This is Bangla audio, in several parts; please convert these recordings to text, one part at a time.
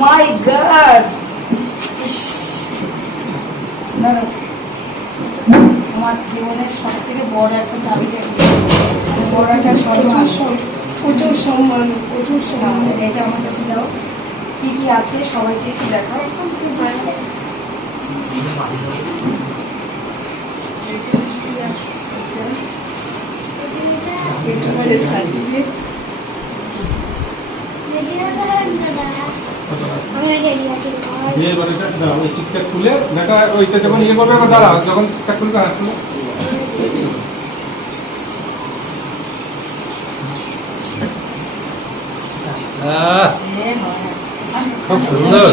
মাই গড আমার জীবনের সব থেকে বড় একটা চাবি বড় একটা সম্মান প্রচুর সম্মান প্রচুর সম্মান। এটা আমার কাছে দাও। কি কি আছে সবাইকে একটু দেখাও। সার্টিফিকেট। দিয়ে এবার এটা দাঁড়াও ওই চিপটা খুলে দেখা ওইটা যখন ইয়ে করবে এবার দাঁড়াও যখন চিপটা খুলবে হাত খুলে। খুব সুন্দর।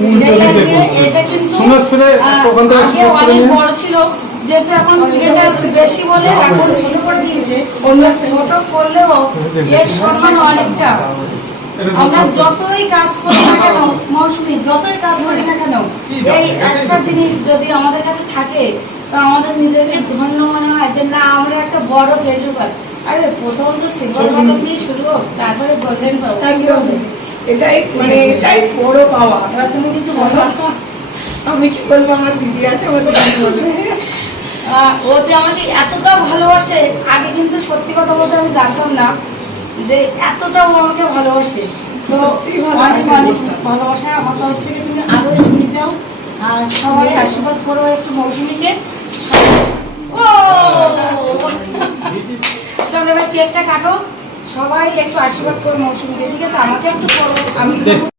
উল্টো দিকে করছে। এটা কিন্তু সুন্দর স্প্রে আহ, ওখান থেকে আগে সুন্দর স্প্রে অনেক বড় ছিল যেহেতু এখন এটা বেশি বলে এখন ছোট করে দিয়েছে। অন্য ছোট করলেও এর সম্মান অনেকটা। আমরা যতই কাজ করি না কেন মৌসুমি যতই কাজ করি না কেন এই একটা জিনিস যদি আমাদের কাছে থাকে তো আমাদের নিজেকে ধন্য মনে হয় যে না আমরা একটা বড় ফেসবুক আরে প্রথম তো সিলভার বাটন দিয়ে শুরু হোক তারপরে গোল্ডেন পাবো এটাই মানে এটাই বড় পাওয়া। তুমি কিছু বলো। আমি কি বলব আমার দিদি আছে আমাকে দিদি বলবে ও যে আমাকে এতটা ভালোবাসে আগে কিন্তু সত্যি কথা বলতে আমি জানতাম না। যে এতটা ও আমাকে ভালোবাসে। তো অনেক অনেক ভালোবাসা আমার তরফ থেকে তুমি আরও এগিয়ে যাও। আর সবাই আশীর্বাদ করো একটু মৌসুমীকে। ও চলো এবার কেকটা কাটো। সবাই একটু আশীর্বাদ করো মৌসুমীকে ঠিক আছে? আমাকে একটু করো। আমি।